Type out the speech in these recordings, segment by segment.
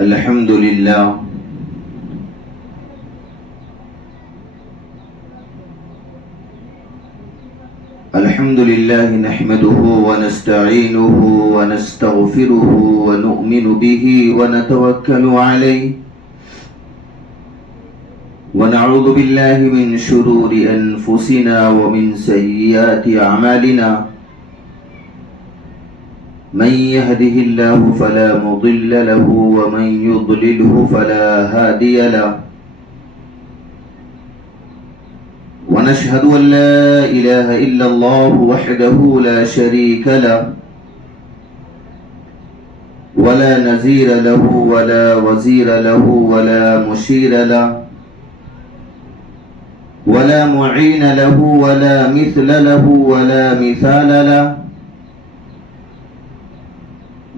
الحمد لله نحمده ونستعينه ونستغفره ونؤمن به ونتوكل عليه ونعوذ بالله من شرور أنفسنا ومن سيئات أعمالنا من يهده الله فلا مضل له ومن يضلله فلا هادي له ونشهد أن لا إله إلا الله وحده لا شريك له ولا نذير له ولا وزير له ولا مشير له ولا معين له ولا مثل له ولا مثال له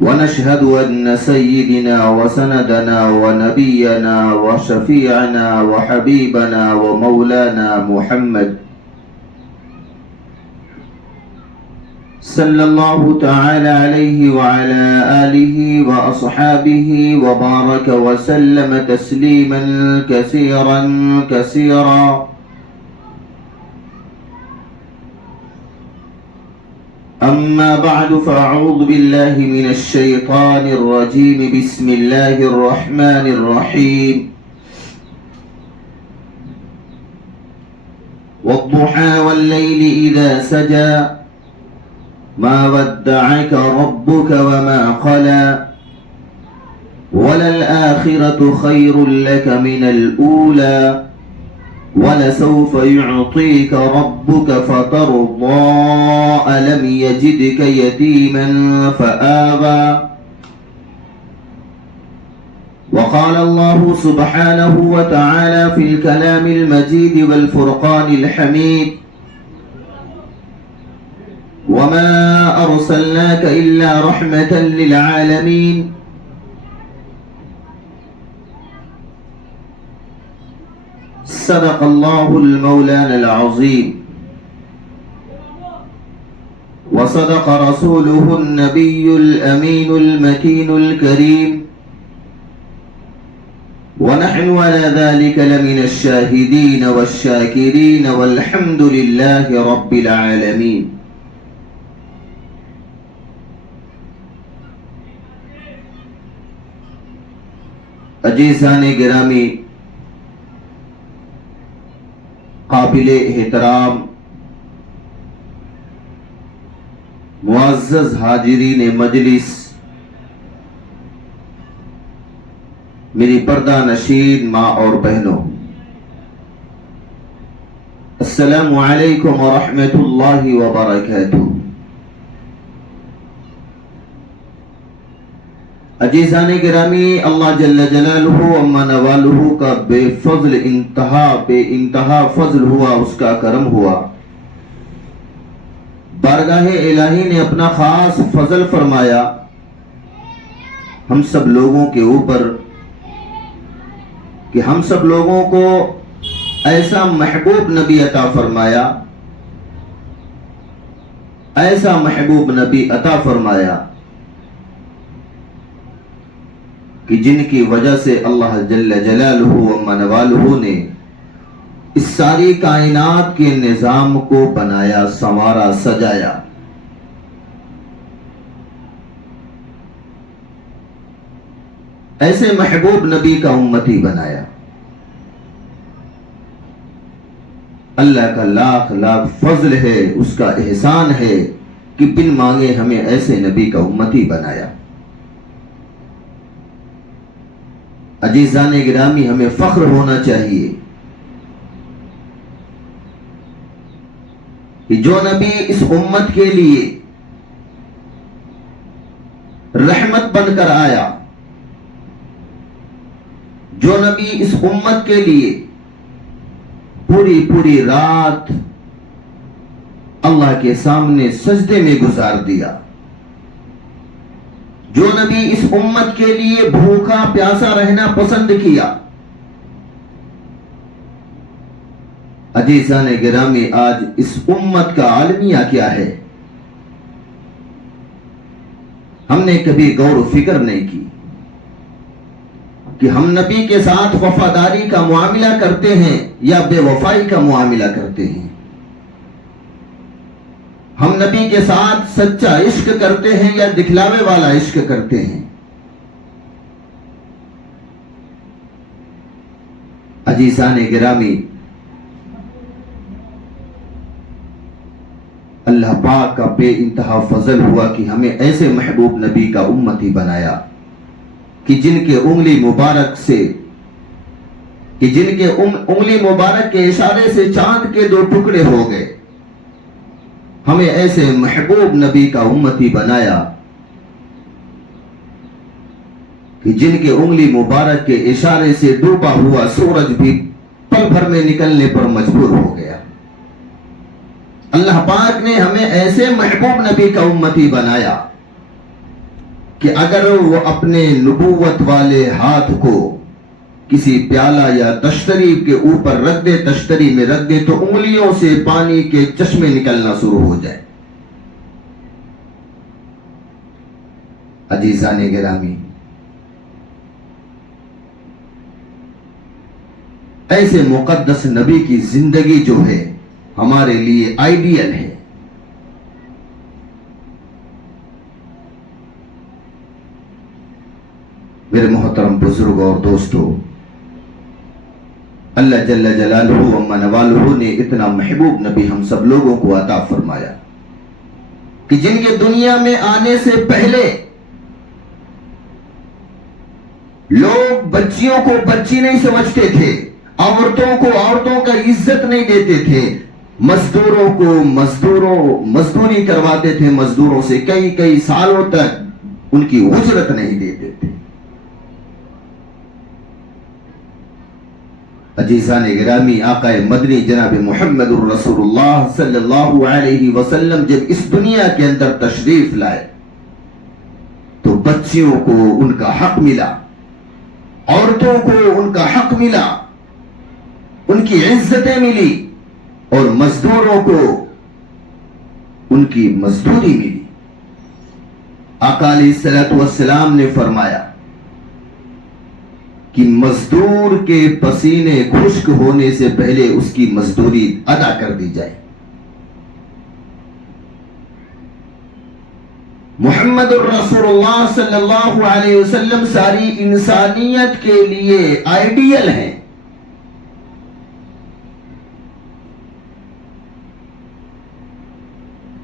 ونشهد أن سيدنا وسندنا ونبينا وشفيعنا وحبيبنا ومولانا محمد صلى الله تعالى عليه وعلى آله وأصحابه وبارك وسلم تسليما كثيرا كثيرا. أما بعد فأعوذ بالله من الشيطان الرجيم. بسم الله الرحمن الرحيم. والضحى والليل إذا سجى ما ودعك ربك وما قلى وللآخرة خير لك من الأولى ولسوف يعطيك ربك فترضى ألم يجدك يتيما فآوى. وقال الله سبحانه وتعالى في الكلام المجيد والفرقان الحميد وما أرسلناك إلا رحمة للعالمين. صدق الله المولانا العظيم وصدق رسوله النبي الأمين المكين الكريم ونحن على ذلك لمن الشاهدين والشاكرين والحمد لله رب العالمين. عزیزان گرامی، قابل احترام معزز حاضرین مجلس، میری پردہ نشین ماں اور بہنوں، السلام علیکم ورحمۃ اللہ وبرکاتہ. عزیزان گرامی، اللہ جل جلالہ اما نوالہ کا بے انتہا فضل ہوا، اس کا کرم ہوا. بارگاہ الہی نے اپنا خاص فضل فرمایا ہم سب لوگوں کے اوپر کہ ہم سب لوگوں کو ایسا محبوب نبی عطا فرمایا، ایسا محبوب نبی عطا فرمایا کہ جن کی وجہ سے اللہ جل جلالہ و منوالہ نے اس ساری کائنات کے نظام کو بنایا، سنوارا، سجایا. ایسے محبوب نبی کا امتی بنایا. اللہ کا لاکھ لاکھ فضل ہے، اس کا احسان ہے کہ بن مانگے ہمیں ایسے نبی کا امتی بنایا. عزیزان گرامی، ہمیں فخر ہونا چاہیے کہ جو نبی اس امت کے لیے رحمت بن کر آیا، جو نبی اس امت کے لیے پوری رات اللہ کے سامنے سجدے میں گزار دیا، جو نبی اس امت کے لیے بھوکا پیاسا رہنا پسند کیا. عزیزان گرامی، آج اس امت کا عالمیہ کیا ہے؟ ہم نے کبھی غور و فکر نہیں کی. کہ ہم نبی کے ساتھ وفاداری کا معاملہ کرتے ہیں یا بے وفائی کا معاملہ کرتے ہیں، ہم نبی کے ساتھ سچا عشق کرتے ہیں یا دکھلاوے والا عشق کرتے ہیں۔ عزیزان گرامی، اللہ پاک کا بے انتہا فضل ہوا کہ ہمیں ایسے محبوب نبی کا امتی بنایا کہ جن کے انگلی مبارک کے اشارے سے چاند کے 2 ٹکڑے ہو گئے۔ ہمیں ایسے محبوب نبی کا امتی بنایا کہ جن کے انگلی مبارک کے اشارے سے ڈوبا ہوا سورج بھی پل بھر میں نکلنے پر مجبور ہو گیا۔ اللہ پاک نے ہمیں ایسے محبوب نبی کا امتی بنایا کہ اگر وہ اپنے نبوت والے ہاتھ کو کسی پیالہ یا تشتری کے اوپر رکھ دے، تشتری میں رکھ دے، تو انگلیوں سے پانی کے چشمے نکلنا شروع ہو جائے۔ عزیزان گرامی، ایسے مقدس نبی کی زندگی جو ہے ہمارے لیے آئیڈیل ہے۔ میرے محترم بزرگ اور دوستو، اللہ جل جلالہ و منوالہ نے اتنا محبوب نبی ہم سب لوگوں کو عطا فرمایا کہ جن کے دنیا میں آنے سے پہلے لوگ بچیوں کو بچی نہیں سمجھتے تھے، عورتوں کو عورتوں کا عزت نہیں دیتے تھے، مزدوروں کو مزدوری کرواتے تھے، مزدوروں سے کئی سالوں تک ان کی اجرت نہیں دیتے تھے۔ عزیزان گرامی، آقا مدنی جناب محمد الرسول اللہ صلی اللہ علیہ وسلم جب اس دنیا کے اندر تشریف لائے تو بچیوں کو ان کا حق ملا، عورتوں کو ان کا حق ملا، ان کی عزتیں ملی، اور مزدوروں کو ان کی مزدوری ملی۔ آقا علیہ الصلوۃ والسلام نے فرمایا کہ مزدور کے پسینے خشک ہونے سے پہلے اس کی مزدوری ادا کر دی جائے۔ محمد الرسول اللہ صلی اللہ علیہ وسلم ساری انسانیت کے لیے آئیڈیل ہیں۔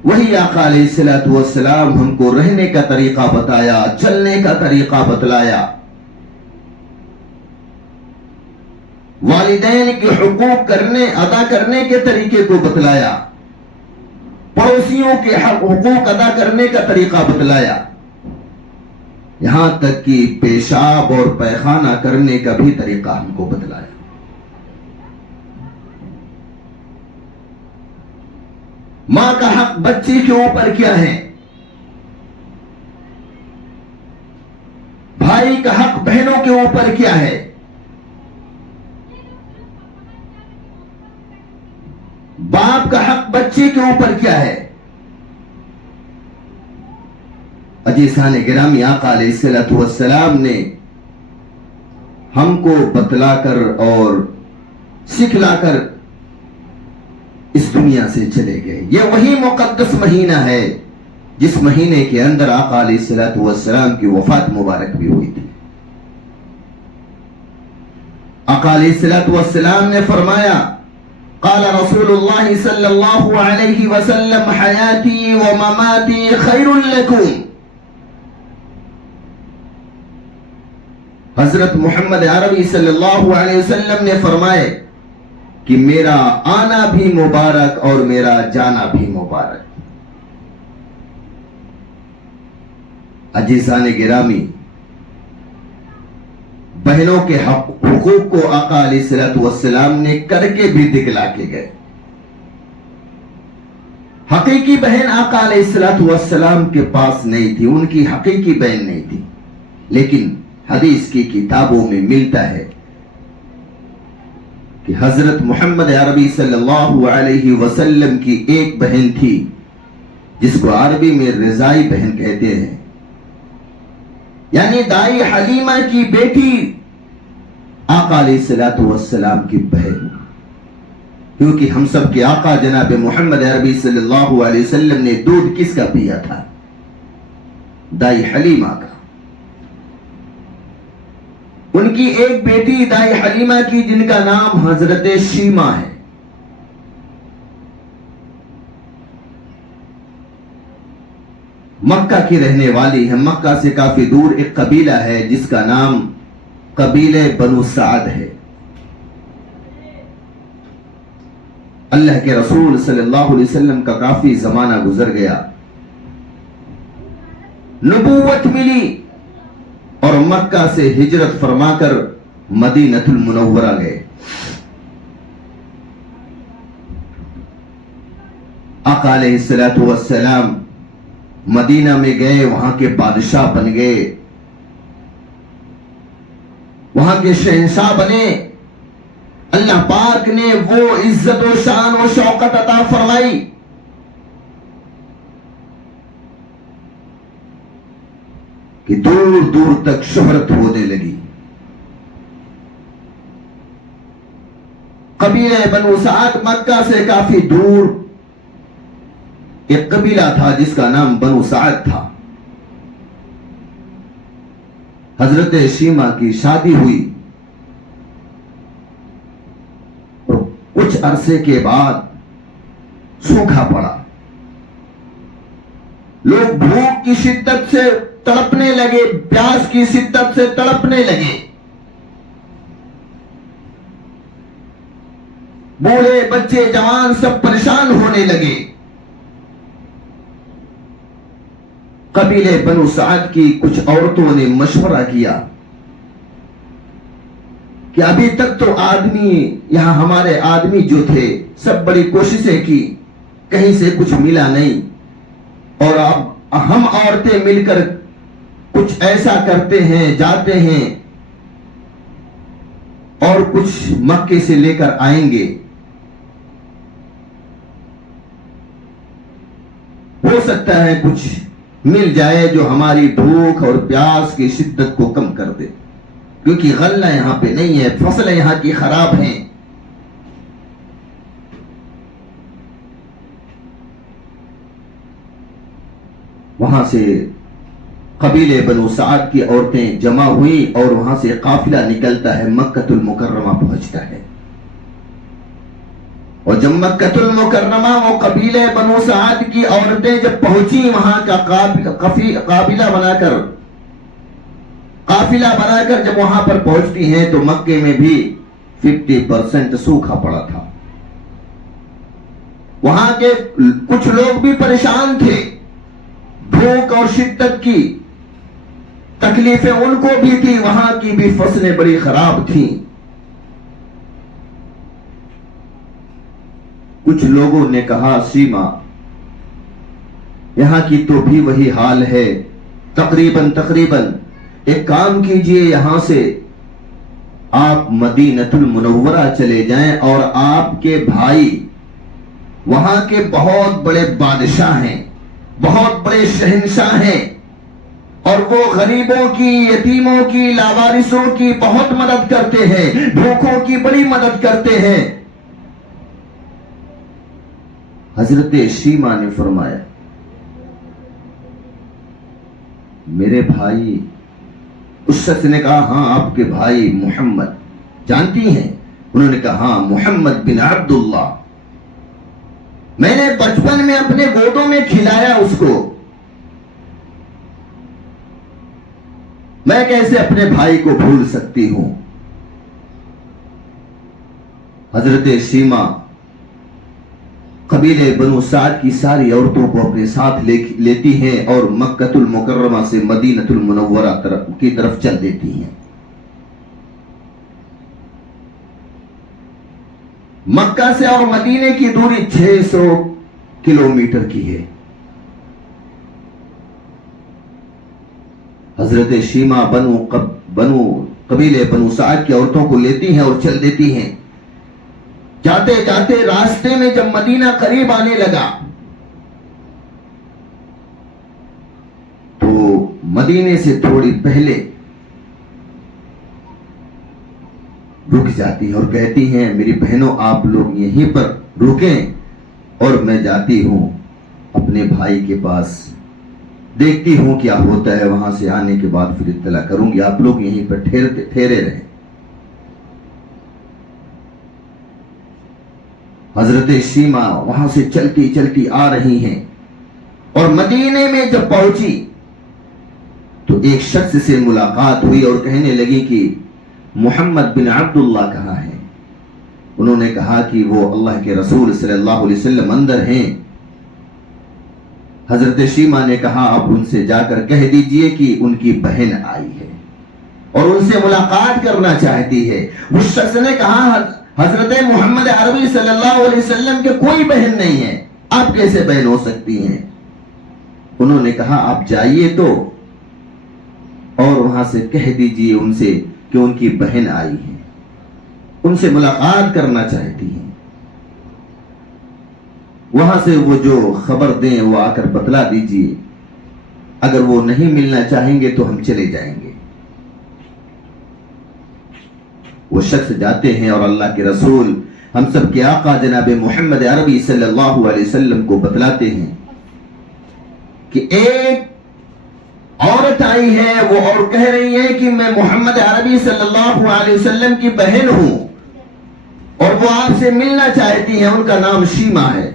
وہی آقا علیہ الصلوۃ والسلام ہم کو رہنے کا طریقہ بتایا، چلنے کا طریقہ بتلایا، والدین کے حقوق ادا کرنے کے طریقے کو بتلایا، پڑوسیوں کے حقوق ادا کرنے کا طریقہ بتلایا، یہاں تک کہ پیشاب اور پیخانہ کرنے کا بھی طریقہ ہم کو بتلایا۔ ماں کا حق بچے کے اوپر کیا ہے، بھائی کا حق بہنوں کے اوپر کیا ہے، باپ کا حق بچے کے اوپر کیا ہے۔ عزیزان گرامی، آقا علیہ الصلوۃ والسلام نے ہم کو بتلا کر اور سکھلا کر اس دنیا سے چلے گئے۔ یہ وہی مقدس مہینہ ہے جس مہینے کے اندر آقا علیہ الصلوۃ والسلام کی وفات مبارک بھی ہوئی تھی۔ آقا علیہ الصلوۃ والسلام نے فرمایا، قال رسول اللہ صلی اللہ علیہ وسلم، حیاتی و مماتی خیر لکم۔ حضرت محمد عربی صلی اللہ علیہ وسلم نے فرمائے کہ میرا آنا بھی مبارک اور میرا جانا بھی مبارک۔ عزیزان گرامی، بہنوں کے حقوق کو آقا علیہ الصلوۃ والسلام نے کر کے بھی دکھلا کے گئے۔ حقیقی بہن آقا علیہ الصلوۃ والسلام کے پاس نہیں تھی، ان کی حقیقی بہن نہیں تھی، لیکن حدیث کی کتابوں میں ملتا ہے کہ حضرت محمد عربی صلی اللہ علیہ وسلم کی ایک بہن تھی جس کو عربی میں رضائی بہن کہتے ہیں، یعنی دائی حلیمہ کی بیٹی آقا علیہ الصلوۃ والسلام کی بہن، کیونکہ ہم سب کے آقا جناب محمد عربی صلی اللہ علیہ وسلم نے دودھ کس کا پیا تھا؟ دائی حلیمہ کا۔ ان کی ایک بیٹی دائی حلیمہ کی جن کا نام حضرت شیمہ ہے۔ مکہ کی رہنے والی ہے، مکہ سے کافی دور ایک قبیلہ ہے جس کا نام قبیلہ بنو سعد ہے۔ اللہ کے رسول صلی اللہ علیہ وسلم کا کافی زمانہ گزر گیا، نبوت ملی اور مکہ سے ہجرت فرما کر مدینہ المنورہ گئے۔ آقا علیہ الصلوۃ والسلام مدینہ میں گئے، وہاں کے بادشاہ بن گئے، وہاں کے شہنشاہ بنے۔ اللہ پاک نے وہ عزت و شان و شوکت عطا فرمائی کہ دور دور تک شہرت ہونے لگی۔ قبیلہ بنو سعد مکہ سے کافی دور ایک قبیلہ تھا جس کا نام بنو سعد تھا۔ حضرت شیمہ کی شادی ہوئی اور کچھ عرصے کے بعد سوکھا پڑا، لوگ بھوک کی شدت سے تڑپنے لگے، پیاس کی شدت سے تڑپنے لگے، بوڑھے بچے جوان سب پریشان ہونے لگے۔ قبیلے بنو سعد کی کچھ عورتوں نے مشورہ کیا کہ ابھی تک تو یہاں ہمارے آدمی جو تھے سب بڑی کوششیں کی، کہیں سے کچھ ملا نہیں، اور اب ہم عورتیں مل کر کچھ ایسا کرتے ہیں، جاتے ہیں اور کچھ مکے سے لے کر آئیں گے، ہو سکتا ہے کچھ مل جائے جو ہماری بھوک اور پیاس کی شدت کو کم کر دے، کیونکہ غلہ یہاں پہ نہیں ہے، فصلیں یہاں کی خراب ہیں۔ وہاں سے قبیلے بنو سعد کی عورتیں جمع ہوئی اور وہاں سے قافلہ نکلتا ہے، مکہ المکرمہ پہنچتا ہے۔ اور جب مکہ المکرمہ وہ قبیلے بنو سعد کی عورتیں جب پہنچی وہاں کا قافلہ بنا کر جب وہاں پر پہنچتی ہیں تو مکے میں بھی 50% سوکھا پڑا تھا۔ وہاں کے کچھ لوگ بھی پریشان تھے، بھوک اور شدت کی تکلیفیں ان کو بھی تھی، وہاں کی بھی فصلیں بڑی خراب تھیں۔ کچھ لوگوں نے کہا سیما یہاں کی تو بھی وہی حال ہے، تقریباً ایک کام کیجئے، یہاں سے آپ مدینہ المنورہ چلے جائیں، اور آپ کے بھائی وہاں کے بہت بڑے بادشاہ ہیں، بہت بڑے شہنشاہ ہیں، اور وہ غریبوں کی، یتیموں کی، لاوارثوں کی بہت مدد کرتے ہیں، بھوکوں کی بڑی مدد کرتے ہیں۔ حضرت شیمہ نے فرمایا میرے بھائی، اس شخص نے کہا ہاں آپ کے بھائی محمد جانتی ہیں؟ انہوں نے کہا ہاں محمد بن عبداللہ، میں نے بچپن میں اپنے گودوں میں کھلایا اس کو، میں کیسے اپنے بھائی کو بھول سکتی ہوں۔ حضرت شیمہ قبیلے بنو سعد کی ساری عورتوں کو اپنے ساتھ لیتی ہیں اور مکہ المکرمہ سے مدینہ المنورہ کی طرف چل دیتی ہیں۔ مکہ سے اور مدینے کی دوری 600 کلومیٹر کی ہے۔ حضرت شیمہ قبیلے بنو سعد کی عورتوں کو لیتی ہیں اور چل دیتی ہیں۔ جاتے جاتے راستے میں جب مدینہ قریب آنے لگا تو مدینے سے تھوڑی پہلے رک جاتی ہیں اور کہتی ہیں میری بہنوں آپ لوگ یہیں پر رکیں اور میں جاتی ہوں اپنے بھائی کے پاس، دیکھتی ہوں کیا ہوتا ہے، وہاں سے آنے کے بعد پھر اطلاع کروں گی، آپ لوگ یہیں پر ٹھہرے رہیں۔ حضرت شیما وہاں سے چلتی چلتی آ رہی ہیں اور مدینے میں جب پہنچی تو ایک شخص سے ملاقات ہوئی اور کہنے لگی کہ محمد بن عبداللہ کہاں ہے؟ انہوں نے کہا کہ وہ اللہ کے رسول صلی اللہ علیہ وسلم اندر ہیں۔ حضرت شیما نے کہا آپ ان سے جا کر کہہ دیجئے کہ ان کی بہن آئی ہے اور ان سے ملاقات کرنا چاہتی ہے۔ اس شخص نے کہا حضرت محمد عربی صلی اللہ علیہ وسلم کے کوئی بہن نہیں ہے، آپ کیسے بہن ہو سکتی ہیں؟ انہوں نے کہا آپ جائیے تو اور وہاں سے کہہ دیجئے ان سے کہ ان کی بہن آئی ہے، ان سے ملاقات کرنا چاہتی ہیں۔ وہاں سے وہ جو خبر دیں وہ آ کر بتلا دیجئے، اگر وہ نہیں ملنا چاہیں گے تو ہم چلے جائیں گے۔ وہ شخص جاتے ہیں اور اللہ کے رسول ہم سب کے آقا جناب محمد عربی صلی اللہ علیہ وسلم کو بتلاتے ہیں کہ ایک عورت آئی ہے، وہ اور کہہ رہی ہے کہ میں محمد عربی صلی اللہ علیہ وسلم کی بہن ہوں اور وہ آپ سے ملنا چاہتی ہیں، ان کا نام شیما ہے۔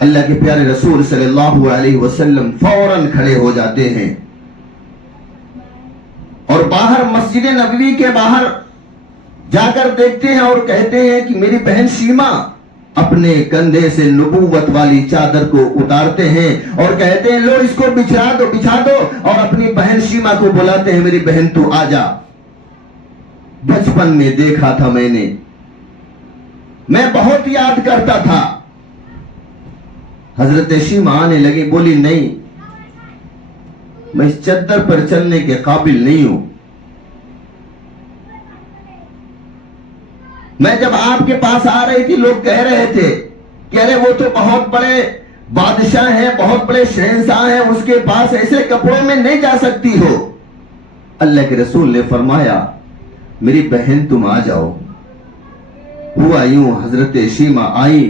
اللہ کے پیارے رسول صلی اللہ علیہ وسلم فوراً کھڑے ہو جاتے ہیں اور باہر مسجد نبوی کے باہر جا کر دیکھتے ہیں اور کہتے ہیں کہ میری بہن شیما، اپنے کندھے سے نبوت والی چادر کو اتارتے ہیں اور کہتے ہیں لو اس کو بچھا دو اور اپنی بہن شیما کو بلاتے ہیں میری بہن تو آ جا، بچپن میں دیکھا تھا میں بہت یاد کرتا تھا۔ حضرت شیما آنے لگی، بولی نہیں میں اس چادر پر چلنے کے قابل نہیں ہوں، میں جب آپ کے پاس آ رہی تھی لوگ کہہ رہے تھے کہ ارے وہ تو بہت بڑے بادشاہ ہیں، بہت بڑے شہنشاہ ہیں، اس کے پاس ایسے کپڑوں میں نہیں جا سکتی ہو۔ اللہ کے رسول نے فرمایا میری بہن تم آ جاؤ۔ ہوا یوں حضرت شیما آئی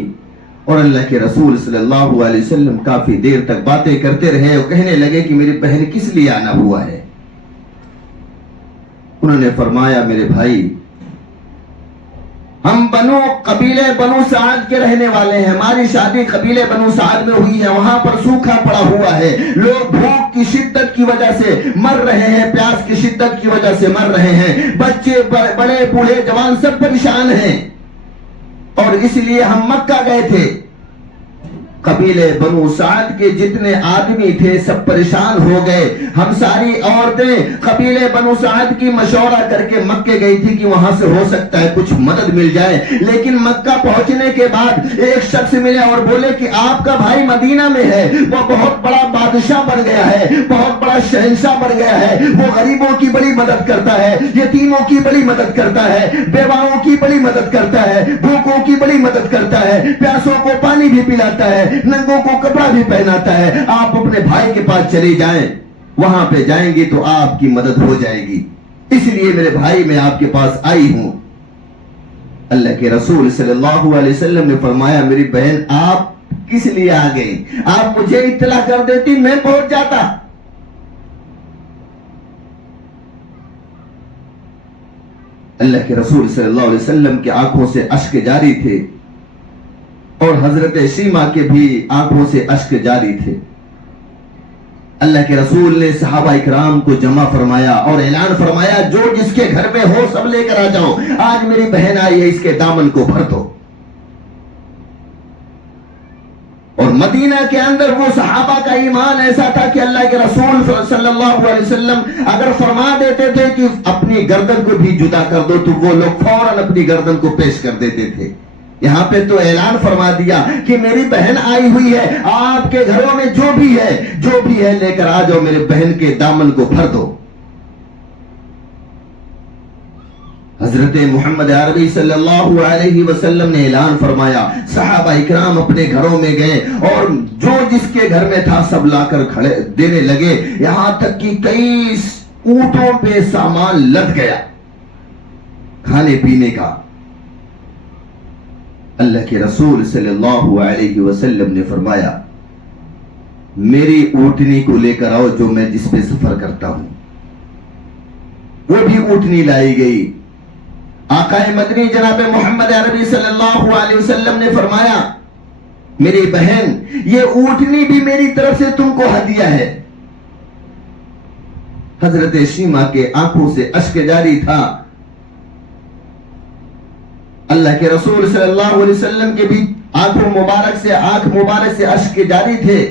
اور اللہ کے رسول صلی اللہ علیہ وسلم کافی دیر تک باتیں کرتے رہے اور کہنے لگے کہ میری بہن کس لیے آنا ہوا ہے؟ انہوں نے فرمایا میرے بھائی ہم قبیلے بنو سعد کے رہنے والے ہیں، ہماری شادی قبیلے بنو سعد میں ہوئی ہے، وہاں پر سوکھا پڑا ہوا ہے، لوگ بھوک کی شدت کی وجہ سے مر رہے ہیں، پیاس کی شدت کی وجہ سے مر رہے ہیں، بچے بڑے بوڑھے جوان سب پریشان ہیں، اور اس لیے ہم مکہ گئے تھے۔ قبیلے بنو سعد کے جتنے آدمی تھے سب پریشان ہو گئے، ہم ساری عورتیں قبیلے بنو سعد کی مشورہ کر کے مکے گئی تھی کہ وہاں سے ہو سکتا ہے کچھ مدد مل جائے، لیکن مکہ پہنچنے کے بعد ایک شخص ملے اور بولے کہ آپ کا بھائی مدینہ میں ہے، وہ بہت بڑا بادشاہ بن گیا ہے، بہت بڑا شہنشاہ بن گیا ہے، وہ غریبوں کی بڑی مدد کرتا ہے، یتیموں کی بڑی مدد کرتا ہے، بیواؤں کی بڑی مدد کرتا ہے، بھوکوں کی بڑی مدد کرتا ہے، پیاسوں کو پانی بھی پلاتا ہے، ننگوں کو کپڑا بھی پہناتا ہے، آپ اپنے بھائی کے پاس چلے جائیں، وہاں پہ جائیں گے تو آپ کی مدد ہو جائے گی، اس لیے میرے بھائی میں آپ کے پاس آئی ہوں۔ اللہ کے رسول صلی اللہ علیہ وسلم نے فرمایا میری بہن آپ کس لیے آ گئی؟ آپ مجھے اطلاع کر دیتی میں پہنچ جاتا۔ اللہ کے رسول صلی اللہ علیہ وسلم کی آنکھوں سے اشک جاری تھے اور حضرت شیما کے بھی آنکھوں سے اشک جاری تھے۔ اللہ کے رسول نے صحابہ اکرام کو جمع فرمایا اور اعلان فرمایا جو جس کے گھر میں ہو سب لے کر آ جاؤ، آج میری بہن آئی ہے، اس کے دامن کو بھر دو۔ اور مدینہ کے اندر وہ صحابہ کا ایمان ایسا تھا کہ اللہ کے رسول صلی اللہ علیہ وسلم اگر فرما دیتے تھے کہ اپنی گردن کو بھی جدا کر دو تو وہ لوگ فوراً اپنی گردن کو پیش کر دیتے تھے۔ یہاں پہ تو اعلان فرما دیا کہ میری بہن آئی ہوئی ہے، آپ کے گھروں میں جو بھی ہے لے کر آ جاؤ، میرے بہن کے دامن کو بھر دو۔ حضرت محمد عربی صلی اللہ علیہ وسلم نے اعلان فرمایا، صحابہ اکرام اپنے گھروں میں گئے اور جو جس کے گھر میں تھا سب لا کر کھڑے دینے لگے، یہاں تک کہ کئی اونٹوں پہ سامان لد گیا کھانے پینے کا. اللہ کے رسول صلی اللہ علیہ وسلم نے فرمایا میری اونٹنی کو لے کر آؤ جو میں جس پہ سفر کرتا ہوں. وہ بھی اونٹنی لائی گئی. آقا مدنی جناب محمد عربی صلی اللہ علیہ وسلم نے فرمایا میری بہن یہ اونٹنی بھی میری طرف سے تم کو ہدیہ ہے. حضرت شیما کے آنکھوں سے اشک جاری تھا. اللہ کے رسول صلی اللہ علیہ وسلم کے بھی آنکھ مبارک سے اشک جاری تھے.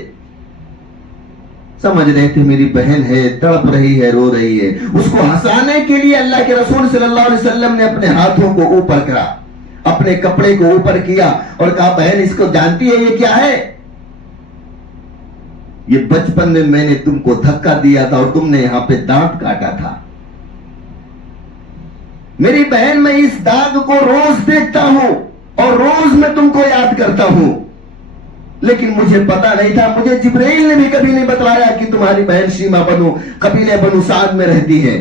سمجھ رہے تھے میری بہن ہے, تڑپ رہی ہے, رو رہی ہے. اس کو ہنسانے کے لیے اللہ کے رسول صلی اللہ علیہ وسلم نے اپنے ہاتھوں کو اوپر کرا, اپنے کپڑے کو اوپر کیا اور کہا بہن اس کو جانتی ہے یہ کیا ہے؟ یہ بچپن میں نے تم کو دھکا دیا تھا اور تم نے یہاں پہ دانت کاٹا تھا. میری بہن میں اس داغ کو روز دیکھتا ہوں اور روز میں تم کو یاد کرتا ہوں, لیکن مجھے پتا نہیں تھا, مجھے جبرائیل نے بھی کبھی نہیں بتلایا کہ تمہاری بہن شیما قبیلے بنو سعد میں رہتی ہے.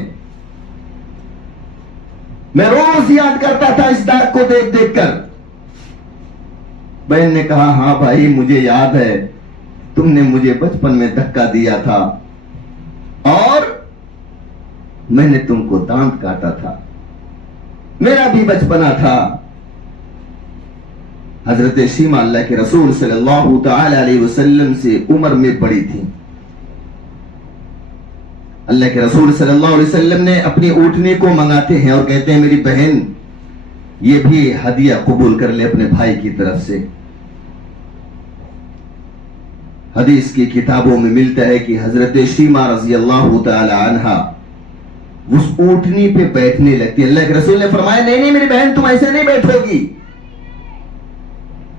میں روز یاد کرتا تھا اس داغ کو دیکھ دیکھ کر. بہن نے کہا ہاں بھائی مجھے یاد ہے, تم نے مجھے بچپن میں دھکا دیا تھا اور میں نے تم کو دانت کاٹا تھا, میرا بھی بچپنا تھا. حضرت شیما اللہ کے رسول صلی اللہ تعالی علیہ وسلم سے عمر میں بڑی تھی. اللہ کے رسول صلی اللہ علیہ وسلم نے اپنی اونٹنی کو منگاتے ہیں اور کہتے ہیں میری بہن یہ بھی ہدیہ قبول کر لے اپنے بھائی کی طرف سے. حدیث کی کتابوں میں ملتا ہے کہ حضرت شیما رضی اللہ تعالی عنہا اس اونٹنی پہ بیٹھنے لگتی. اللہ کے رسول نے فرمایا نہیں میری بہن تم ایسے نہیں بیٹھو گی.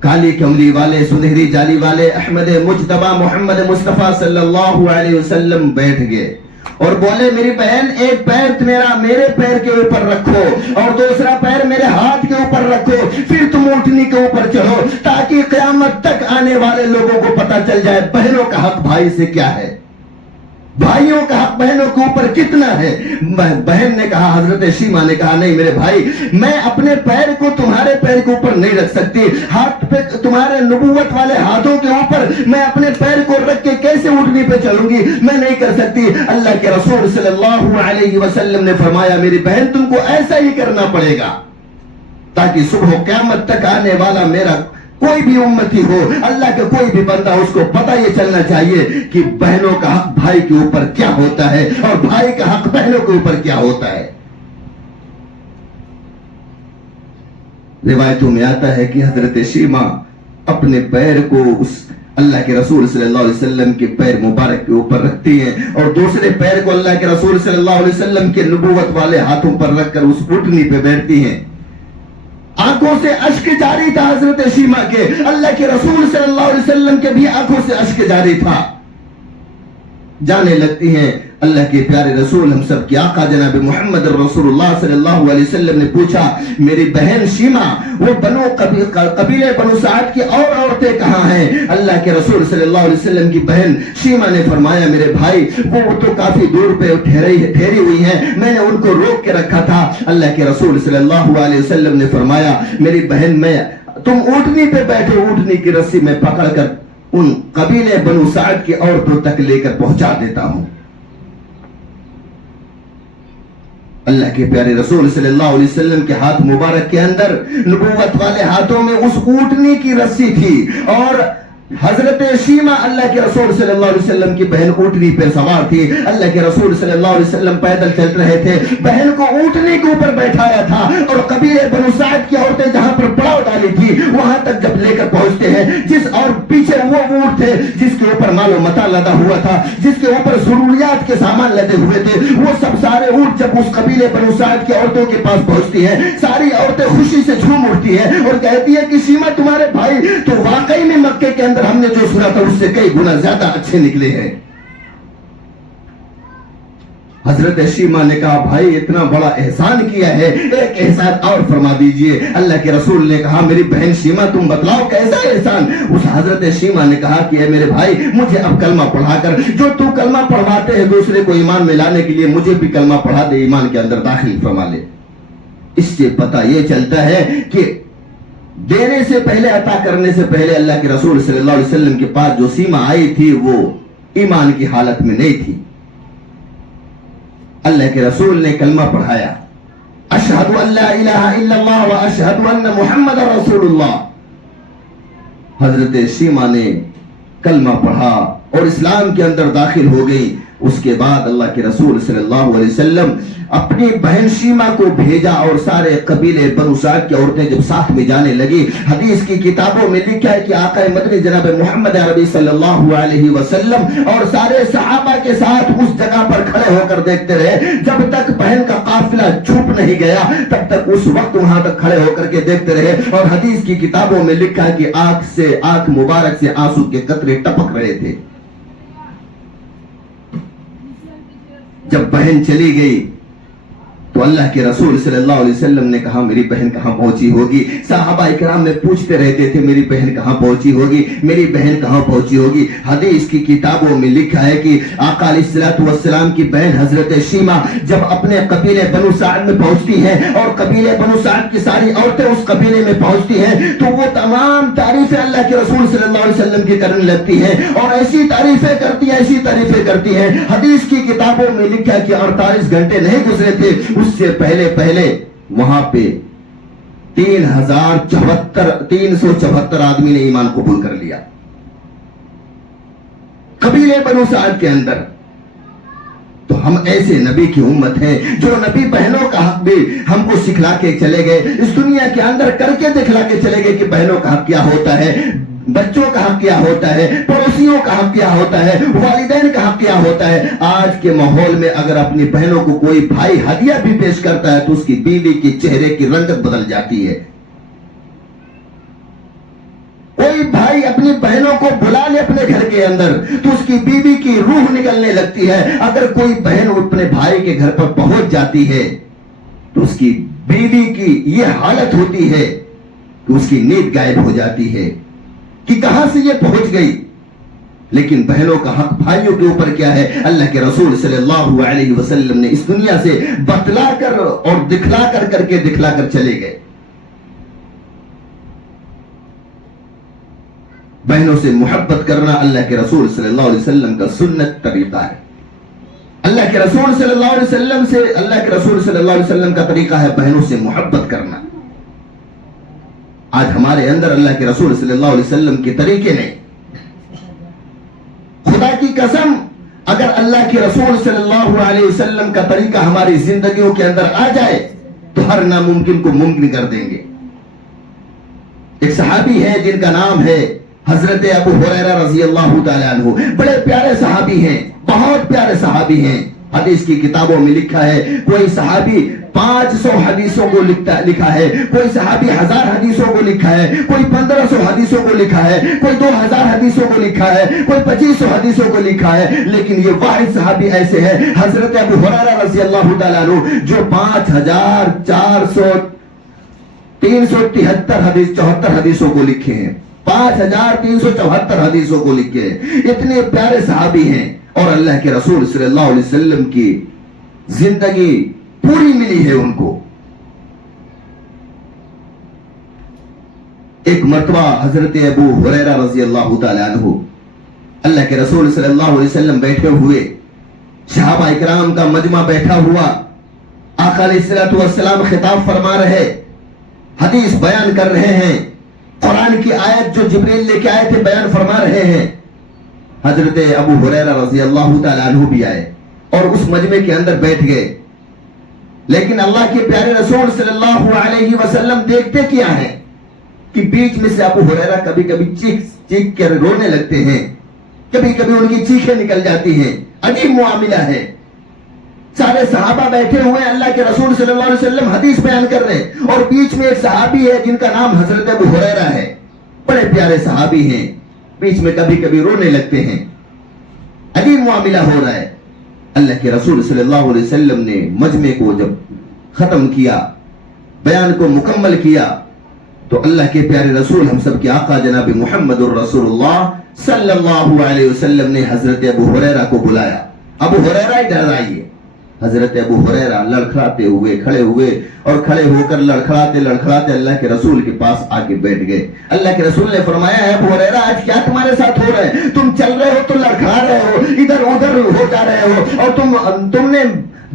کالی کملی والے, سنہری جالی والے احمد مجتبی محمد مصطفیٰ صلی اللہ علیہ وسلم بیٹھ گئے اور بولے میری بہن ایک پیر میرے پیر کے اوپر رکھو اور دوسرا پیر میرے ہاتھ کے اوپر رکھو, پھر تم اونٹنی کے اوپر چڑھو تاکہ قیامت تک آنے والے لوگوں کو پتہ چل جائے بہنوں کا حق بھائی سے کیا ہے, بھائیوں کا حق بہنوں کے اوپر کتنا ہے. بہن نے کہا, حضرت شیما نے کہا نہیں میرے بھائی میں اپنے پیر کو تمہارے پیر کے اوپر نہیں رکھ سکتی, ہاتھ پہ تمہارے نبوت والے ہاتھوں کے اوپر میں اپنے پیر کو رکھ کے کیسے اونٹنی پہ چلوں گی, میں نہیں کر سکتی. اللہ کے رسول صلی اللہ علیہ وسلم نے فرمایا میری بہن تم کو ایسا ہی کرنا پڑے گا تاکہ صبح قیامت تک آنے والا میرا کوئی بھی امتی ہو, اللہ کا کوئی بھی بندہ, اس کو پتہ یہ چلنا چاہیے کہ بہنوں کا حق بھائی کے اوپر کیا ہوتا ہے اور بھائی کا حق بہنوں کے اوپر کیا ہوتا ہے. روایتوں میں آتا ہے کہ حضرت شیما اپنے پیر کو اس اللہ کے رسول صلی اللہ علیہ وسلم کے پیر مبارک کے اوپر رکھتی ہیں اور دوسرے پیر کو اللہ کے رسول صلی اللہ علیہ وسلم کے نبوت والے ہاتھوں پر رکھ کر اس اونٹنی پہ بیٹھتی ہیں. آنکھوں سے اشک جاری تھا حضرت شیما کے, اللہ کے رسول صلی اللہ علیہ وسلم کے بھی آنکھوں سے اشک جاری تھا. جانے لگتی ہیں اللہ کے پیارے رسول ہم سب کے آقا جناب محمد رسول اللہ صلی اللہ علیہ وسلم نے پوچھا میری بہن شیما وہ قبیلے بنو سعد کی اور عورتیں کہاں ہیں؟ اللہ کے رسول صلی اللہ علیہ وسلم کی بہن شیما نے فرمایا میرے بھائی وہ تو کافی دور پہ ٹھہری ہوئی ہیں, میں نے ان کو روک کے رکھا تھا. اللہ کے رسول صلی اللہ علیہ وسلم نے فرمایا میری بہن میں تم اونٹنی پہ بیٹھے, اونٹنی کی رسی میں پکڑ کر ان قبیلے بنو سعد کی عورتوں تک لے کر پہنچا دیتا ہوں. اللہ کے پیارے رسول صلی اللہ علیہ وسلم کے ہاتھ مبارک کے اندر نبوت والے ہاتھوں میں اس اونٹنی کی رسی تھی اور حضرت شیما اللہ کے رسول صلی اللہ علیہ وسلم کی بہن اونٹنی پہ سوار تھی. اللہ کے رسول صلی اللہ علیہ وسلم پیدل چل رہے تھے, بہن کو اونٹنی کے اوپر بیٹھایا تھا اور قبیلے بنو سعد کی عورتیں جہاں پر پڑاؤ ڈالی تھی وہاں تک جب لے کر پہنچتے ہیں جس اور پیچھے وہ اونٹ تھے جس کے اوپر مال و متاع لدا ہوا تھا, جس کے اوپر ضروریات کے سامان لدے ہوئے تھے, وہ سب سارے اونٹ جب اس قبیلے بنو سعد کی عورتوں کے پاس پہنچتی ہیں ساری عورتیں خوشی سے جھوم اٹھتی ہیں اور کہتی ہے کہ شیما تمہارے بھائی تو واقعی میں مکے کے اندر ہم نے جو سنا تھا اس سے کئی گنا زیادہ اچھے نکلے ہیں. حضرت شیما نے کہا بھائی اتنا بڑا احسان کیا ہے، ایک احسان اور فرما دیجئے۔ اللہ کے رسول نے کہا میری بہن شیما تم بتلاؤ کیسا احسان؟ اس حضرت شیما نے کہا کہ اے میرے بھائی مجھے اب کلمہ پڑھا کر، جو تو کلمہ پڑھواتے ہیں دوسرے کو ایمان میں لانے کے لیے، مجھے بھی کلمہ پڑھا دے، ایمان کے اندر داخل فرما لے۔ اس سے پتہ یہ چلتا ہے کہ دینے سے پہلے، عطا کرنے سے پہلے اللہ کے رسول صلی اللہ علیہ وسلم کے پاس جو سیما آئی تھی وہ ایمان کی حالت میں نہیں تھی۔ اللہ کے رسول نے کلمہ پڑھایا، اشہد ان لا الہ الا اللہ و اشہد ان محمد رسول اللہ۔ حضرت شیما نے کلمہ پڑھا اور اسلام کے اندر داخل ہو گئی۔ اس کے بعد اللہ کے رسول صلی اللہ علیہ وسلم اپنی بہن شیما کو بھیجا اور سارے قبیلے بنو سعد کی عورتیں جب ساتھ میں جانے لگی، حدیث کی کتابوں میں لکھا ہے کہ آقا مدنی جناب محمد عربی صلی اللہ علیہ وسلم اور سارے صحابہ کے ساتھ اس جگہ پر کھڑے ہو کر دیکھتے رہے، جب تک بہن کا قافلہ چھوٹ نہیں گیا تب تک اس وقت وہاں تک کھڑے ہو کر کے دیکھتے رہے۔ اور حدیث کی کتابوں میں لکھا ہے کہ آنکھ مبارک سے آنسو کے قطرے ٹپک رہے تھے۔ جب بہن چلی گئی تو اللہ کے رسول صلی اللہ علیہ وسلم نے کہا میری بہن کہاں پہنچی ہوگی؟ صحابہ اکرام میں پوچھتے رہتے تھے میری بہن کہاں پہنچی ہوگی، میری بہن کہاں پہنچی ہوگی۔ حدیث کی کتابوں میں لکھا ہے کہ آقا علیہ السلام کی بہن حضرت شیما جب اپنے قبیلے بنو سعد میں پہنچتی ہیں اور قبیلے بنو سعد کی ساری عورتیں اس قبیلے میں پہنچتی ہیں تو وہ تمام تعریفیں اللہ کے رسول صلی اللہ علیہ وسلم کی کرنے لگتی ہیں اور ایسی تعریفیں کرتی ہیں حدیث کی کتابوں میں لکھا ہے کہ 48 گھنٹے نہیں گزرے تھے اس سے پہلے وہاں پہ 374 آدمی نے ایمان قبول کر لیا قبیلے بنو سعد کے اندر۔ تو ہم ایسے نبی کی امت ہیں جو نبی بہنوں کا حق بھی ہم کو سکھلا کے چلے گئے، اس دنیا کے اندر کر کے دکھلا کے چلے گئے کہ بہنوں کا حق کیا ہوتا ہے، بچوں کا حق کیا ہوتا ہے، پڑوسیوں کا حق کیا ہوتا ہے، والدین کا حق کیا ہوتا ہے۔ آج کے ماحول میں اگر اپنی بہنوں کو کوئی بھائی ہدیہ بھی پیش کرتا ہے تو اس کی بیوی کے چہرے کی رنگت بدل جاتی ہے۔ کوئی بھائی اپنی بہنوں کو بلا لے اپنے گھر کے اندر تو اس کی بیوی کی روح نکلنے لگتی ہے۔ اگر کوئی بہن اپنے بھائی کے گھر پر پہنچ جاتی ہے تو اس کی بیوی کی یہ حالت ہوتی ہے کہ اس کی نیند غائب ہو جاتی ہے کہ کہاں سے یہ پہنچ گئی۔ لیکن بہنوں کا حق بھائیوں کے اوپر کیا ہے؟ اللہ کے رسول صلی اللہ علیہ وسلم نے اس دنیا سے بتلا کر اور دکھلا کر چلے گئے۔ بہنوں سے محبت کرنا اللہ کے رسول صلی اللہ علیہ وسلم کا سنت طریقہ ہے۔ اللہ کے رسول صلی اللہ علیہ وسلم کا طریقہ ہے بہنوں سے محبت کرنا۔ آج ہمارے اندر اللہ کے رسول صلی اللہ علیہ وسلم کے طریقے نہیں۔ خدا کی قسم اگر اللہ کے رسول صلی اللہ علیہ وسلم کا طریقہ ہماری زندگیوں کے اندر آ جائے تو ہر ناممکن کو ممکن کر دیں گے۔ ایک صحابی ہے جن کا نام ہے حضرت ابو ہریرہ رضی اللہ تعالیٰ عنہ، بڑے پیارے صحابی ہیں، بہت پیارے صحابی ہیں۔ حدیث کی کتابوں میں لکھا ہے کوئی صحابی 500 حدیثوں کو لکھا ہے، کوئی صحابی 1000 حدیثوں کو لکھا ہے، کوئی 1500 حدیثوں کو لکھا ہے، کوئی 2000 حدیثوں کو لکھا ہے، کوئی 2500 حدیثوں کو لکھا ہے، لیکن یہ واحد صحابی ایسے ہیں حضرت ابو ہریرہ رضی اللہ تعالیٰ عنہ جو 5474 حدیثوں کو لکھے ہیں، 5374 حدیثوں کو لکھے ہیں۔ اتنے پیارے صحابی ہیں اور اللہ کے رسول صلی اللہ علیہ وسلم کی زندگی پوری ملی ہے ان کو۔ ایک مرتبہ حضرت ابو ہریرہ رضی اللہ تعالیٰ عنہ اللہ کے رسول صلی اللہ علیہ وسلم بیٹھے ہوئے، صحابہ اکرام کا مجمع بیٹھا ہوا، آقا علیہ السلام خطاب فرما رہے، حدیث بیان کر رہے ہیں، قرآن کی آیت جو جبریل لے کے آئے تھے بیان فرما رہے ہیں۔ حضرت ابو ہریرہ رضی اللہ تعالیٰ عنہ بھی آئے اور اس مجمع کے اندر بیٹھ گئے، لیکن اللہ کے پیارے رسول صلی اللہ علیہ وسلم دیکھتے کیا ہیں کہ بیچ میں سے ابو ہریرہ کبھی کبھی چیخ کر رونے لگتے ہیں، کبھی کبھی ان کی چیخیں نکل جاتی ہیں۔ عجیب معاملہ ہے، سارے صحابہ بیٹھے ہوئے، اللہ کے رسول صلی اللہ علیہ وسلم حدیث بیان کر رہے ہیں اور بیچ میں ایک صحابی ہے جن کا نام حضرت ابو ہریرہ ہے، بڑے پیارے صحابی ہیں، بیچ میں کبھی کبھی رونے لگتے ہیں۔ عجیب معاملہ ہو رہا ہے۔ اللہ کے رسول صلی اللہ علیہ وسلم نے مجمع کو جب ختم کیا، بیان کو مکمل کیا، تو اللہ کے پیارے رسول ہم سب کے آقا جناب محمد الرسول اللہ صلی اللہ علیہ وسلم نے حضرت ابو ہریرہ کو بلایا. ابو ہریرہ ادھر آئیے. حضرت ابو ہریرہ لڑکھڑاتے ہوئے کھڑے ہوئے اور کھڑے ہو کر لڑکھڑاتے لڑکھڑاتے اللہ کے رسول کے پاس آ کے بیٹھ گئے. اللہ کے رسول نے فرمایا ہے ابو ہریرہ آج کیا تمہارے ساتھ ہو رہا ہے؟ تم چل رہے ہو تو لڑکھڑا رہے ہو، ادھر ادھر ہو جا رہے ہو، اور تم نے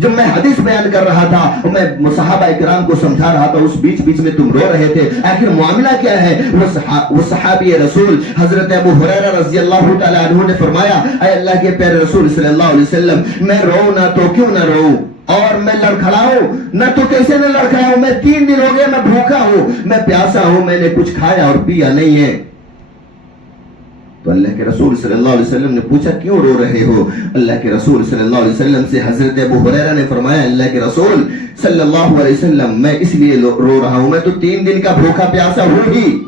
جب میں حدیث بیان کر رہا تھا اور میں صحابہ کرام کو سمجھا رہا تھا، اس بیچ بیچ میں تم رو رہے تھے. آخر معاملہ کیا ہے؟ وہ صحابی رسول حضرت ابو ہریرہ رضی اللہ تعالیٰ عنہ نے فرمایا اے اللہ کے پیارے رسول صلی اللہ علیہ وسلم، میں رو نہ تو کیوں نہ رو، اور میں لڑکھڑاؤں نہ تو کیسے نہ لڑکھڑاؤں؟ میں 3 دن ہو گئے میں بھوکا ہوں، میں پیاسا ہوں، میں نے کچھ کھایا اور پیا نہیں ہے. تو اللہ کے رسول صلی اللہ علیہ وسلم نے پوچھا کیوں رو رہے ہو؟ اللہ کے رسول صلی اللہ علیہ وسلم سے حضرت ابو ہریرہ نے فرمایا اللہ کے رسول صلی اللہ علیہ وسلم، میں اس لیے رو رہا ہوں، میں تو 3 دن کا بھوکا پیاسا ہوں ہی،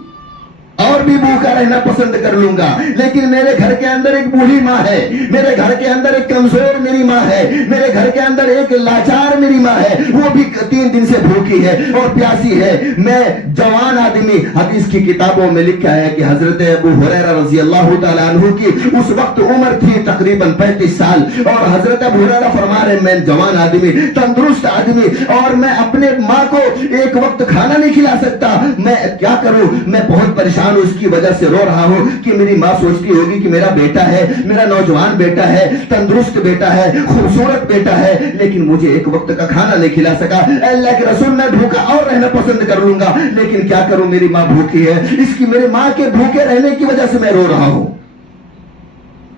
اور بھی بھوکا رہنا پسند کر لوں گا، لیکن میرے گھر کے اندر ایک بوڑھی ماں ہے، میرے گھر کے اندر ایک کمزور میری ماں ہے، میرے گھر کے اندر ایک لاچار میری ماں ہے، وہ بھی 3 دن سے بھوکی ہے اور پیاسی ہے. میں جوان آدمی، حدیث کی کتابوں میں لکھا ہے کہ حضرت ابو ہریرہ رضی اللہ تعالیٰ عنہ کی اس وقت عمر تھی تقریباً 35 سال، اور حضرت ابو ہریرہ فرما رہے میں جوان آدمی، تندرست آدمی، اور میں اپنے ماں کو ایک وقت کھانا نہیں کھلا سکتا، میں کیا کروں؟ میں بہت پریشان ہوں، اس کی وجہ سے رو رہا ہوں کہ میری ماں سوچتی ہوگی کہ میرا بیٹا ہے، میرا نوجوان بیٹا ہے، تندرست بیٹا ہے، خوبصورت بیٹا ہے، لیکن مجھے ایک وقت کا کھانا نہیں کھلا سکا. اللہ کے رسول میں بھوکا اور رہنا پسند کر لوں گا، لیکن کیا کروں؟ میری ماں بھوکی ہے، اس کی میری ماں کے بھوکے رہنے کی وجہ سے میں رو رہا ہوں.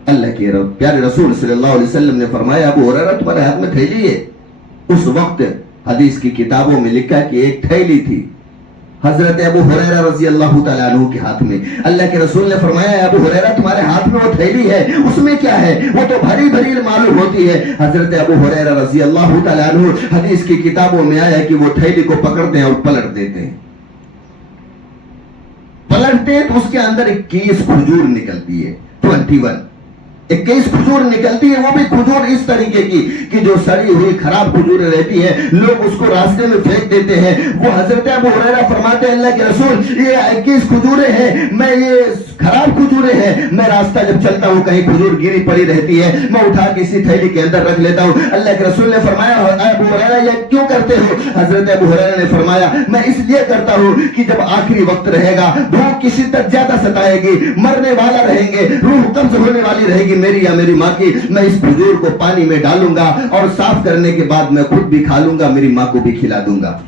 اللہ کے پیارے رسول صلی اللہ علیہ وسلم نے فرمایا ابو ہریرہ تمہارے ہاتھ میں تھیلی ہے. اس وقت حدیث کی کتابوں میں لکھا کہ ایک تھیلی تھی حضرت ابو ہریرہ رضی اللہ تعالیٰ عنہ کے ہاتھ میں. اللہ کے رسول نے فرمایا ابو ہریرہ تمہارے ہاتھ میں وہ تھیلی ہے، اس میں کیا ہے؟ وہ تو بھری بھری معلوم ہوتی ہے. حضرت ابو ہریرہ رضی اللہ تعالیٰ عنہ حدیث کی کتابوں میں آیا کہ وہ تھیلی کو پکڑتے ہیں اور پلٹ دیتے ہیں. پلٹتے تو اس کے اندر 21 کھجور نکلتی ہے. 21 کھجور نکلتی ہے، وہ بھی کھجور اس طریقے کی کہ جو سڑی ہوئی خراب کھجوریں رہتی ہیں، لوگ اس کو راستے میں پھینک دیتے ہیں. وہ حضرت ابو ہریرہ فرماتے ہیں اللہ کے رسول یہ 21 کھجوریں ہیں، میں یہ خراب کھجوریں ہیں، میں راستہ جب چلتا ہوں کہیں کھجور گری پڑی رہتی ہے، میں اٹھا کے اسی تھیلی کے اندر رکھ لیتا ہوں. اللہ کے رسول نے فرمایا ابو ہریرہ یہ کیوں کرتے ہو؟ حضرت ابو ہریرہ نے فرمایا میں اس لیے کرتا ہوں کہ جب آخری وقت رہے گا، بھوک کی شدت زیادہ ستائے گی، مرنے والا رہیں گے، روح قبض ہونے والی رہے گی میری یا میری ماں کی، میں اس کھجور کو پانی میں ڈالوں گا اور صاف کرنے کے بعد میں خود بھی کھا لوں گا، میری ماں کو بھی کھلا دوں گا.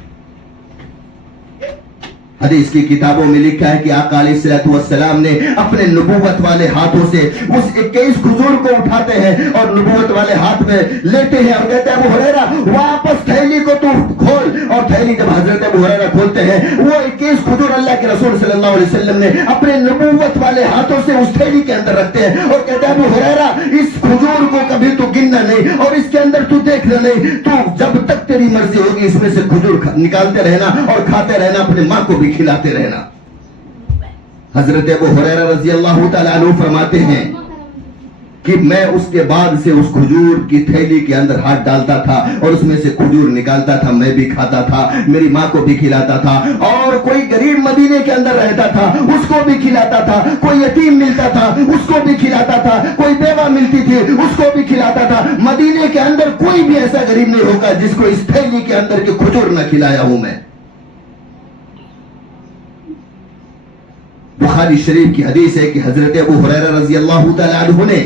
حدیث کی کتابوں میں لکھا ہے کہ آقا علیہ الصلوۃ والسلام نے اپنے نبوت والے ہاتھوں سے اس 21 کھجور کو اٹھاتے ہیں اور نبوت والے ہاتھ میں لیتے ہیں اور کہتے ہیں ابو ہریرہ واپس تھیلی کو تو کھول. اور تھیلی جب حضرت ابو ہریرہ کھولتے ہیں وہ 21 کھجور اللہ کے رسول صلی اللہ علیہ وسلم نے اپنے نبوت والے ہاتھوں سے اس تھیلی کے اندر رکھتے ہیں اور کہتے ہیں ابو ہریرہ اس کھجور کو کبھی تو گننا نہیں اور اس کے اندر تو دیکھنا نہیں، تو جب تک تیری مرضی ہوگی اس میں سے کھجور نکالتے رہنا اور کھاتے رہنا، اپنے ماں کو بھی کھلاتے رہنا. حضرت ابو ہریرہ رضی اللہ تعالیٰ عنہ فرماتے ہیں کہ میں اس کے بعد سے اس کھجور کی تھیلی کے اندر ہاتھ ڈالتا تھا اور اس میں سے کھجور نکالتا تھا، میں بھی کھاتا تھا، میری ماں کو بھی کھلاتا تھا، اور کوئی غریب مدینے کے اندر رہتا تھا اس کو بھی کھلاتا تھا، کوئی یتیم ملتا تھا اس کو بھی کھلاتا تھا، کوئی بیوہ ملتی تھی اس کو بھی کھلاتا تھا. مدینے کے اندر کوئی بھی ایسا غریب نہیں ہوگا جس کو اس تھیلی کے اندر کے کھجور نہ کھلایا ہوں میں. بخاری شریف کی حدیث ہے کہ حضرت ابو ہریرہ رضی اللہ تعالیٰ عنہ نے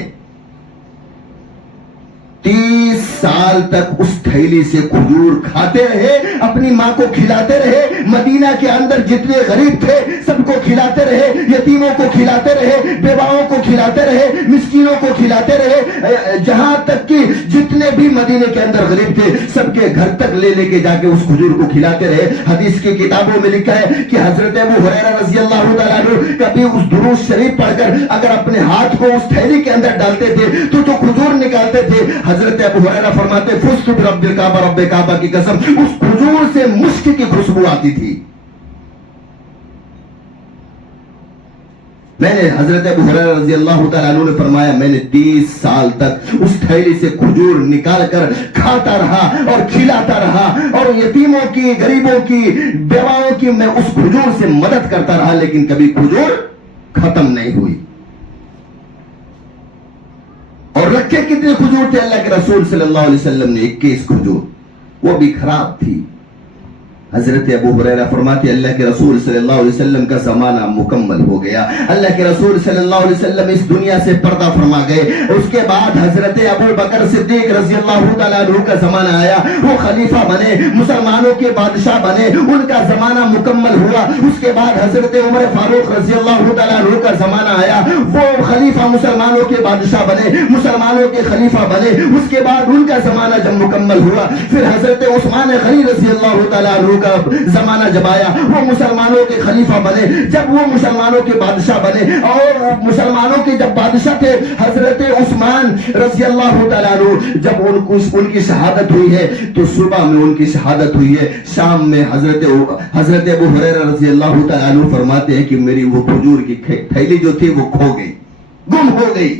30 سال تک اس تھیلی سے کھجور کھاتے رہے، اپنی ماں کو کھلاتے رہے، مدینہ کے اندر جتنے غریب تھے سب کو کھلاتے رہے، یتیموں کو کھلاتے رہے، بیواؤں کو کھلاتے رہے، مسکینوں کو کھلاتے رہے، جہاں تک کہ جتنے بھی مدینے کے اندر غریب تھے سب کے گھر تک لے لے کے جا کے اس کھجور کو کھلاتے رہے. حدیث کی کتابوں میں لکھا ہے کہ حضرت ابو ہریرہ رضی اللہ تعالیٰ عنہ کبھی اس درود شریف پڑھ کر اگر اپنے ہاتھ کو اس تھیلی کے اندر ڈالتے تھے تو جو کھجور نکالتے تھے، حضرت ابو ہریرہ فرماتے فزت برب الکعبہ، رب کعبہ کی قسم اس کھجور سے مشک کی خوشبو آتی تھی. میں نے حضرت ابو ہریرہ رضی اللہ تعالیٰ عنہ نے فرمایا میں نے 30 سال تک اس تھیلی سے کھجور نکال کر کھاتا رہا اور کھلاتا رہا، اور یتیموں کی، غریبوں کی، بیواؤں کی میں اس کھجور سے مدد کرتا رہا، لیکن کبھی کھجور ختم نہیں ہوئی۔ اور رکھے کتنے کھجور تھے اللہ کے رسول صلی اللہ علیہ وسلم نے؟ 21 کھجور، وہ بھی خراب تھی۔ حضرت ابو ہریرہ فرماتے اللہ کے رسول صلی اللہ علیہ وسلم کا زمانہ مکمل ہو گیا، اللہ کے رسول صلی اللہ علیہ وسلم اس دنیا سے پردہ فرما گئے۔ اس کے بعد حضرت ابو بکر صدیق رضی اللہ تعالیٰ عنہ کا زمانہ آیا، وہ خلیفہ بنے، مسلمانوں کے بادشاہ بنے، ان کا زمانہ مکمل ہوا۔ اس کے بعد حضرت عمر فاروق رضی اللہ تعالیٰ عنہ کا زمانہ آیا، وہ خلیفہ مسلمانوں کے بادشاہ بنے، مسلمانوں کے خلیفہ بنے۔ اس کے بعد ان کا زمانہ جب مکمل ہوا، پھر حضرت عثمان غنی رضی اللہ تعالیٰ عنہ کا زمانہ جب آیا، وہ مسلمانوں کے خلیفہ بنے۔ جب وہ مسلمانوں کے بادشاہ بنے اور مسلمانوں کے جب بادشاہ تھے حضرت عثمان رضی اللہ تعالیٰ عنہ، جب ان کی شہادت ہوئی ہے تو صبح میں ان کی شہادت ہوئی ہے، شام میں حضرت ابو ہریرہ رضی اللہ تعالیٰ عنہ فرماتے ہیں کہ میری وہ کھجور کی تھیلی جو تھی وہ کھو گئی، گم ہو گئی۔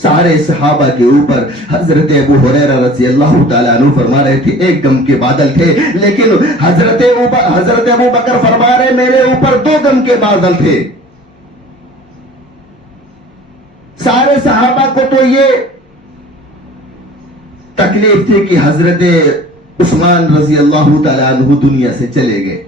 سارے صحابہ کے اوپر حضرت ابو ہریرہ رضی اللہ تعالیٰ عنہ فرما رہے تھے ایک غم کے بادل تھے، لیکن حضرت ابو بکر فرما رہے میرے اوپر 2 غم کے بادل تھے۔ سارے صحابہ کو تو یہ تکلیف تھی کہ حضرت عثمان رضی اللہ تعالیٰ عنہ دنیا سے چلے گئے،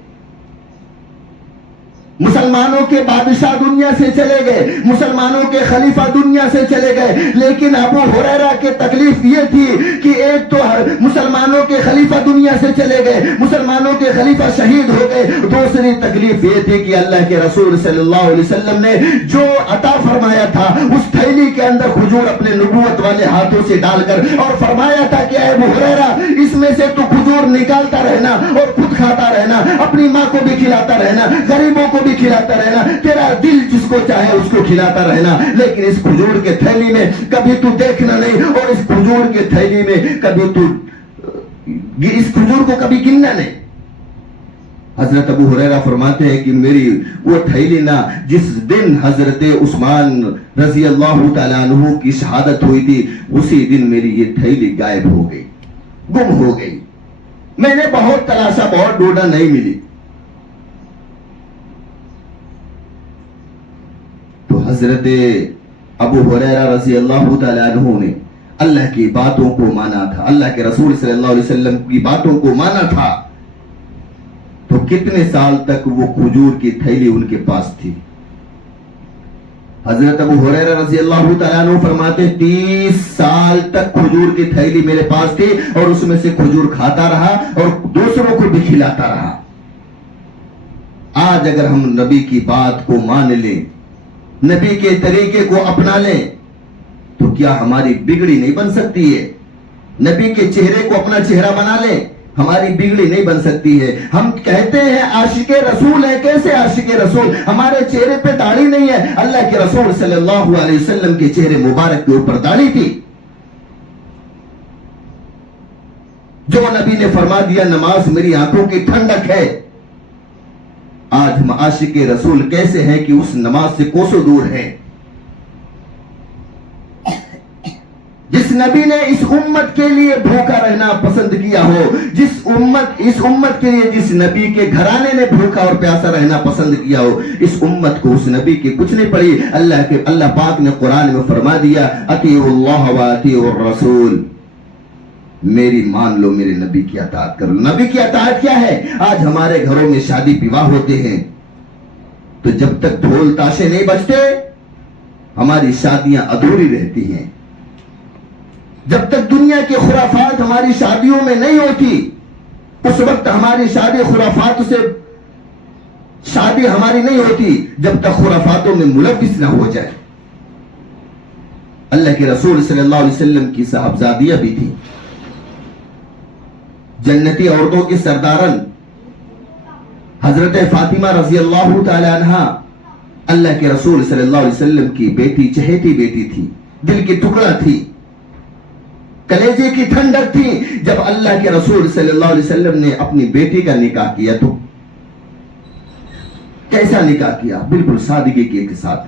مسلمانوں کے بادشاہ دنیا سے چلے گئے، مسلمانوں کے خلیفہ دنیا سے چلے گئے، لیکن ابو ہریرہ کی تکلیف یہ تھی کہ ایک تو مسلمانوں کے خلیفہ دنیا سے چلے گئے، مسلمانوں کے خلیفہ شہید ہو گئے، دوسری تکلیف یہ تھی کہ اللہ کے رسول صلی اللہ علیہ وسلم نے جو عطا فرمایا تھا اس تھیلی کے اندر کھجور اپنے نبوت والے ہاتھوں سے ڈال کر، اور فرمایا تھا کہ اے ابو ہریرہ اس میں سے تو کھجور نکالتا رہنا اور خود کھاتا رہنا، اپنی ماں کو بھی کھلاتا رہنا، غریبوں کو بھی کھلاتا رہنا، تیرا دل جس کو چاہے اس کو کھلاتا رہنا، لیکن اس کھجور کے تھیلی میں کبھی تو دیکھنا نہیں، اور اس کھجور کے تھیلی میں کبھی تو اس کھجور کو کبھی گننا نہیں۔ حضرت ابو ہریرہ فرماتے ہیں کہ میری وہ تھیلی نہ، جس دن حضرت عثمان رضی اللہ تعالیٰ عنہ کی شہادت ہوئی تھی اسی دن میری یہ تھیلی غائب ہو گئی، گم ہو گئی۔ میں نے بہت تلاشا، بہت ڈھونڈا، نہیں ملی۔ تو حضرت ابو ہریرہ رضی اللہ تعالیٰ عنہ نے اللہ کی باتوں کو مانا تھا، اللہ کے رسول صلی اللہ علیہ وسلم کی باتوں کو مانا تھا، تو کتنے سال تک وہ کھجور کی تھیلی ان کے پاس تھی؟ حضرت ابو ہریرہ رضی اللہ تعالیٰ عنہ فرماتے 30 سال تک کھجور کی تھیلی میرے پاس تھی، اور اس میں سے کھجور کھاتا رہا اور دوسروں کو بھی کھلاتا رہا۔ آج اگر ہم نبی کی بات کو مان لیں، نبی کے طریقے کو اپنا لیں، تو کیا ہماری بگڑی نہیں بن سکتی ہے؟ نبی کے چہرے کو اپنا چہرہ بنا لیں، ہماری بگڑی نہیں بن سکتی ہے۔ ہم کہتے ہیں عاشق رسول ہے، کیسے عاشق رسول؟ ہمارے چہرے پہ داڑھی نہیں ہے، اللہ کے رسول صلی اللہ علیہ وسلم کے چہرے مبارک کے اوپر داڑھی تھی۔ جو نبی نے فرما دیا نماز میری آنکھوں کی ٹھنڈک ہے، آج ہم عاشق رسول کیسے ہیں کہ اس نماز سے کوسوں دور ہے۔ جس نبی نے اس امت کے لیے بھوکا رہنا پسند کیا ہو، اس امت کے لیے جس نبی کے گھرانے نے بھوکا اور پیاسا رہنا پسند کیا ہو، اس امت کو اس نبی کی کچھ نہیں پڑی۔ اللہ پاک نے قرآن میں فرما دیا اطیعوا اللہ و اطیعوا الرسول، میری مان لو، میرے نبی کی اطاعت کرو۔ نبی کی اطاعت کیا ہے؟ آج ہمارے گھروں میں شادی بیواہ ہوتے ہیں تو جب تک ڈھول تاشے نہیں بجتے ہماری شادیاں ادھوری رہتی ہیں، جب تک دنیا کے خرافات ہماری شادیوں میں نہیں ہوتی اس وقت ہماری شادی خرافات سے شادی ہماری نہیں ہوتی، جب تک خرافاتوں میں ملوث نہ ہو جائے۔ اللہ کے رسول صلی اللہ علیہ وسلم کی صاحبزادیاں بھی تھی، جنتی عورتوں کی سردارن حضرت فاطمہ رضی اللہ تعالی عنہ اللہ کے رسول صلی اللہ علیہ وسلم کی بیٹی، چہیتی بیٹی تھی، دل کی ٹکڑا تھی، کلیجے کی ٹھنڈک تھی۔ جب اللہ کے رسول صلی اللہ علیہ وسلم نے اپنی بیٹی کا نکاح کیا تو کیسا نکاح کیا؟ بالکل سادگی کے ساتھ.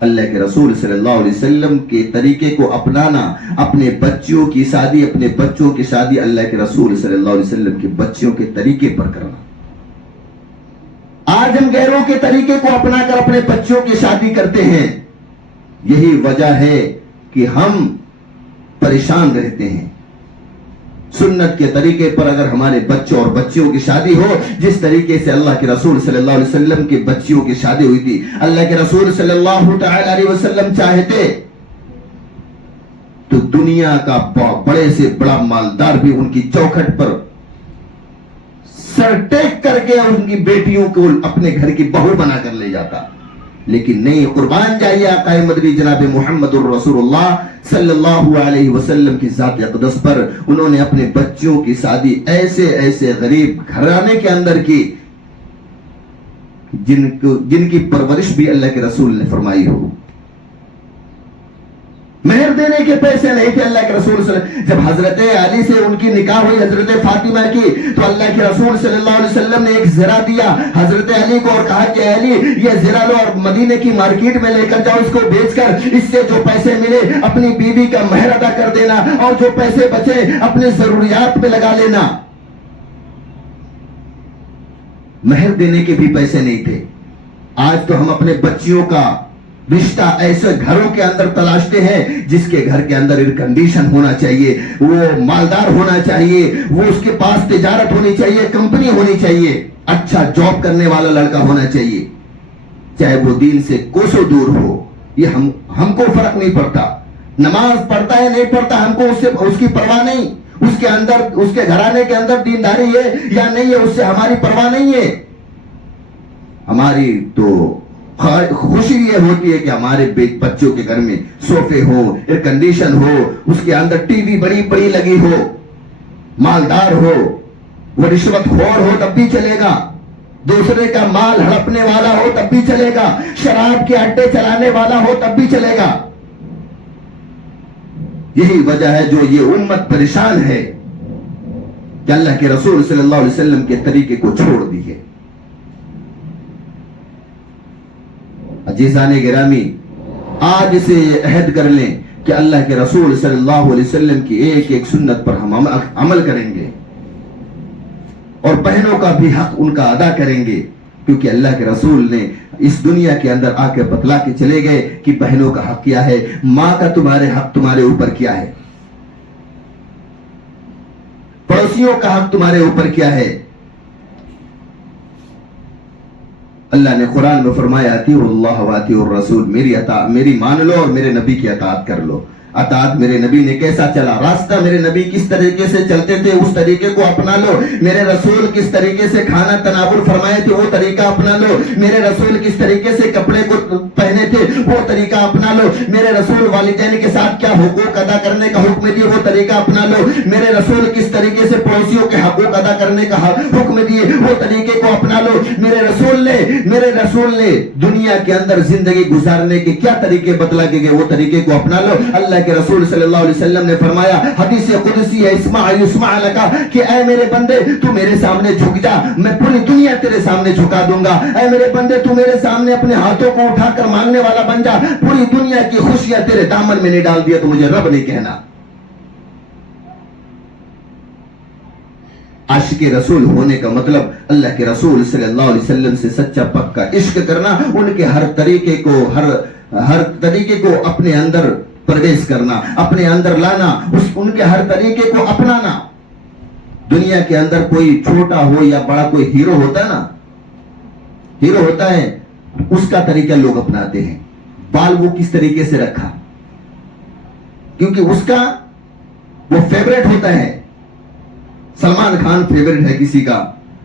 اللہ کے رسول صلی اللہ علیہ وسلم کے طریقے کو اپنانا, اپنے بچوں کی شادی, اپنے بچوں کی شادی اللہ کے رسول صلی اللہ علیہ وسلم کے بچوں کے طریقے پر کرنا. آج ہم غیروں کے طریقے کو اپنا کر اپنے بچوں کی شادی کرتے ہیں. یہی وجہ ہے کہ ہم پریشان رہتے ہیں. سنت کے طریقے پر اگر ہمارے بچوں اور بچیوں کی شادی ہو, جس طریقے سے اللہ کے رسول صلی اللہ علیہ وسلم کے بچیوں کی شادی ہوئی تھی, اللہ کے رسول صلی اللہ تعالی علیہ وسلم چاہتے تو دنیا کا بڑے سے بڑا مالدار بھی ان کی چوکھٹ پر سر ٹیک کر کے ان کی بیٹیوں کو اپنے گھر کی بہو بنا کر لے جاتا. لیکن نہیں, قربان جائیے آقا مدنی جناب محمد الرسول اللہ صلی اللہ علیہ وسلم کی ذات اقدس پر, انہوں نے اپنے بچوں کی شادی ایسے غریب گھرانے کے اندر کی جن کی پرورش بھی اللہ کے رسول نے فرمائی ہو. مہر دینے کے پیسے نہیں تھے اللہ کے رسول صلی اللہ علیہ وسلم. جب حضرت علی سے ان کی نکاح ہوئی حضرت فاطمہ کی, تو اللہ کے رسول صلی اللہ علیہ وسلم نے ایک زرہ دیا حضرت علی کو اور کہا کہ علی یہ زرہ لو اور مدینے کی مارکیٹ میں لے کر جاؤ, اس کو بیچ کر اس سے جو پیسے ملے اپنی بیوی کا مہر ادا کر دینا اور جو پیسے بچے اپنے ضروریات پہ لگا لینا. مہر دینے کے بھی پیسے نہیں تھے. آج تو ہم اپنے بچیوں کا رشتہ ایسے گھروں کے اندر تلاشتے ہیں جس کے گھر کے اندر ایئر کنڈیشن ہونا چاہیے, وہ مالدار ہونا چاہیے, وہ اس کے پاس تجارت ہونی چاہیے, کمپنی ہونی چاہیے, اچھا جاب کرنے والا لڑکا ہونا چاہیے, چاہے وہ دین سے کوسوں دور ہو. یہ ہم کو فرق نہیں پڑتا, نماز پڑھتا ہے نہیں پڑھتا ہم کو اس کی پرواہ نہیں. اس کے اندر, اس کے گھرانے کے اندر دینداری ہے یا نہیں ہے, اس سے ہماری پرواہ نہیں ہے. ہماری تو خوشی یہ ہوتی ہے کہ ہمارے بچوں کے گھر میں صوفے ہو, ایئر کنڈیشن ہو, اس کے اندر ٹی وی بڑی بڑی لگی ہو, مالدار ہو, وہ رشوت خور ہو تب بھی چلے گا, دوسرے کا مال ہڑپنے والا ہو تب بھی چلے گا, شراب کے اڈے چلانے والا ہو تب بھی چلے گا. یہی وجہ ہے جو یہ امت پریشان ہے کہ اللہ کے رسول صلی اللہ علیہ وسلم کے طریقے کو چھوڑ دی ہے. عزیزان گرامی, آج سے عہد کر لیں کہ اللہ کے رسول صلی اللہ علیہ وسلم کی ایک ایک سنت پر ہم عمل کریں گے اور بہنوں کا بھی حق ان کا ادا کریں گے, کیونکہ اللہ کے رسول نے اس دنیا کے اندر آ کے بتلا کے چلے گئے کہ بہنوں کا حق کیا ہے, ماں کا تمہارے حق تمہارے اوپر کیا ہے, پڑوسیوں کا حق تمہارے اوپر کیا ہے. اللہ نے قرآن میں فرمایا اطیعوا اللہ واطیعوا الرسول, میری مان لو اور میرے نبی کی اطاعت کر لو. اطاعت میرے نبی نے کیسا چلا, راستہ میرے نبی کس طریقے سے چلتے تھے اس طریقے کو اپنا لو. میرے رسول کس طریقے سے کھانا تناول فرمائے تھے وہ طریقہ اپنا لو. میرے رسول کس طریقے سے کپڑے کو پہنے تھے وہ طریقہ اپنا لو. میرے رسول والدین کے ساتھ کیا حقوق ادا کرنے کا حکم دیے وہ طریقہ اپنا لو. میرے رسول کس طریقے سے پڑوسیوں کے حقوق ادا کرنے کا حکم دیے وہ طریقے کو اپنا لو. میرے رسول نے دنیا کے اندر زندگی گزارنے کے کیا طریقے بتلا کے گئے وہ طریقے کو اپنا لو. اللہ کے رسول صلی اللہ علیہ وسلم نے فرمایا, حدیث قدسی ہے, اسمع یسمع لک, کہ اے میرے بندے تو میرے سامنے جھک جا, میں پوری دنیا تیرے سامنے جھکا دوں گا. اے میرے بندے تو میرے سامنے اپنے ہاتھوں کو اٹھا کر مانگنے والا بن جا, پوری دنیا کی خوشیاں تیرے دامن میں نہیں ڈال دیا تو مجھے رب نہیں کہنا. عاشق رسول ہونے کا مطلب اللہ کے رسول صلی اللہ علیہ وسلم سے سچا پکا عشق کرنا, ان کے ہر طریقے کو اپنے اندر پرویش کرنا, اپنے اندر لانا, ان کے ہر طریقے کو اپنانا. دنیا کے اندر کوئی چھوٹا ہو یا بڑا کوئی ہیرو ہوتا ہے نا, ہیرو ہوتا ہے, اس کا طریقہ لوگ اپناتے ہیں. بال وہ کس طریقے سے رکھا, کیونکہ اس کا وہ فیوریٹ ہوتا ہے. سلمان خان فیوریٹ ہے کسی کا,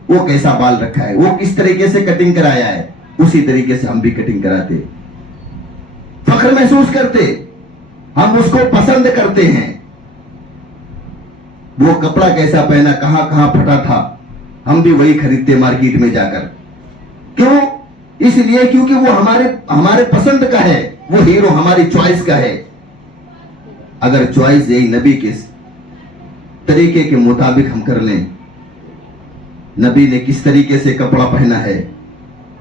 وہ کیسا بال رکھا ہے, وہ کس طریقے سے کٹنگ کرایا ہے, اسی طریقے سے ہم بھی کٹنگ کراتے, فخر محسوس کرتے, ہم اس کو پسند کرتے ہیں. وہ کپڑا کیسا پہنا, کہاں کہاں پھٹا تھا, ہم بھی وہی خریدتے مارکیٹ میں جا کر. کیوں؟ اس لیے کیونکہ وہ ہمارے پسند کا ہے, وہ ہیرو ہماری چوائس کا ہے. اگر چوائس یہی نبی کے طریقے کے مطابق ہم کر لیں, نبی نے کس طریقے سے کپڑا پہنا ہے,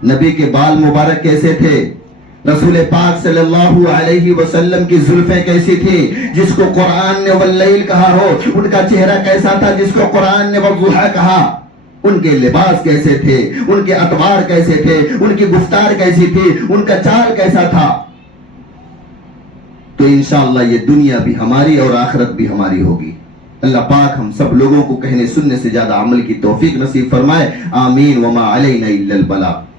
نبی کے بال مبارک کیسے تھے؟ رسول پاک صلی اللہ علیہ وسلم کی زلفیں کیسی تھی جس کو قرآن نے واللیل کہا ہو؟ ان کا چہرہ کیسا تھا جس کو قرآن نے والضحیٰ کہا؟ ان کے لباس کیسے تھے؟ ان کے اطوار کیسے تھے؟ ان کی گفتار کیسی تھی؟ ان کا چال کیسا تھا؟ تو انشاءاللہ یہ دنیا بھی ہماری اور آخرت بھی ہماری ہوگی۔ اللہ پاک ہم سب لوگوں کو کہنے سننے سے زیادہ عمل کی توفیق نصیب فرمائے، آمین۔ وما علینا الا البلاغ۔